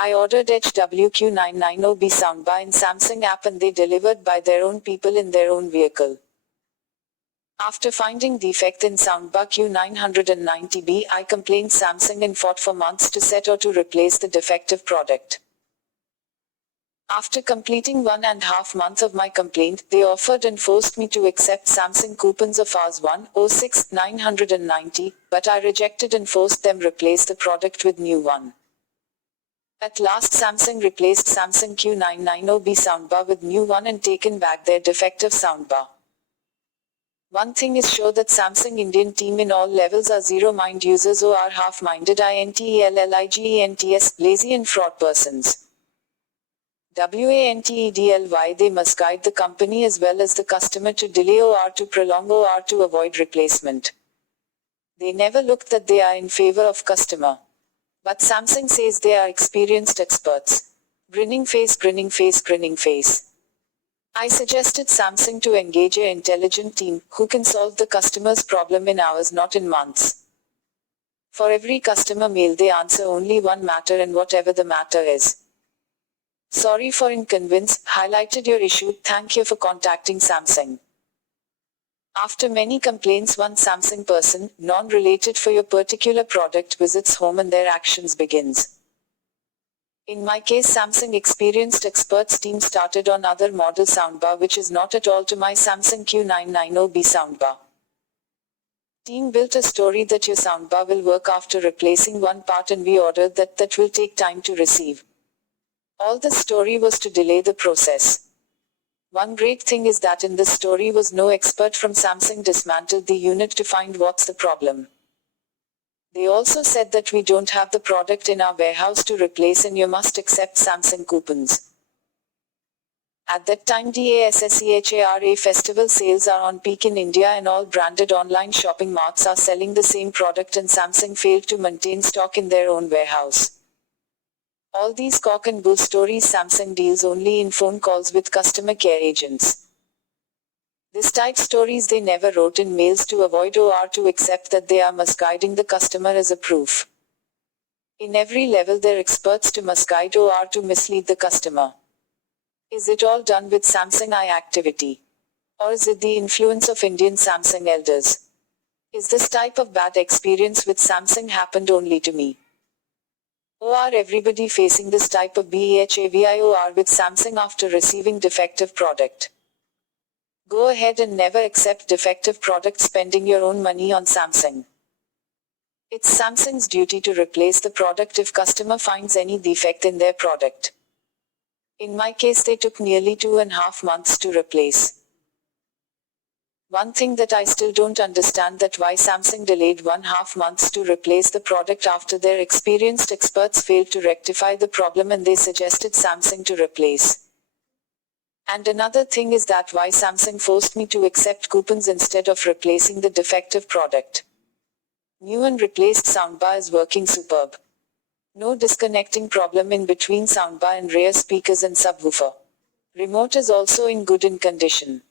I ordered Q990B soundbar in Samsung app and they delivered by their own people in their own vehicle. After finding defect in soundbar Q990B, I complained Samsung and fought for months to set or to replace the defective product. After completing 1.5 months of my complaint, they offered and forced me to accept Samsung coupons of Rs 106,990, but I rejected and forced them replace the product with new one. At last Samsung replaced Samsung Q990B soundbar with new one and taken back their defective soundbar. One thing is sure that Samsung Indian team in all levels are zero-mind users or are half-minded INTELLIGENTS, lazy and fraud persons. WANTEDLY they misguide the company as well as the customer to delay or to prolong or to avoid replacement. They never look that they are in favor of customer. But Samsung says they are experienced experts. Grinning face, grinning face, grinning face. I suggested Samsung to engage an intelligent team who can solve the customer's problem in hours, not in months. For every customer mail they answer only one matter, and whatever the matter is. Sorry for inconvenience, highlighted your issue, thank you for contacting Samsung. After many complaints, one Samsung person, non-related for your particular product, visits home and their actions begins. In my case, Samsung experienced experts team started on other model soundbar which is not at all to my Samsung Q990B soundbar. Team built a story that your soundbar will work after replacing one part and we ordered that will take time to receive. All the story was to delay the process. One great thing is that in this story was no expert from Samsung dismantled the unit to find what's the problem. They also said that we don't have the product in our warehouse to replace and you must accept Samsung coupons. At that time DASSEHARA festival sales are on peak in India and all branded online shopping marts are selling the same product and Samsung failed to maintain stock in their own warehouse. All these cock and bull stories Samsung deals only in phone calls with customer care agents. This type stories they never wrote in mails to avoid or to accept that they are misguiding the customer as a proof. In every level they're experts to misguide or to mislead the customer. Is it all done with Samsung eye activity? Or is it the influence of Indian Samsung elders? Is this type of bad experience with Samsung happened only to me? Or are everybody facing this type of behavior with Samsung after receiving defective product? Go ahead and never accept defective product spending your own money on Samsung. It's Samsung's duty to replace the product if customer finds any defect in their product. In my case they took nearly 2.5 months to replace. One thing that I still don't understand that why Samsung delayed 1.5 months to replace the product after their experienced experts failed to rectify the problem and they suggested Samsung to replace. And another thing is that why Samsung forced me to accept coupons instead of replacing the defective product. New and replaced soundbar is working superb. No disconnecting problem in between soundbar and rear speakers and subwoofer. Remote is also in good condition.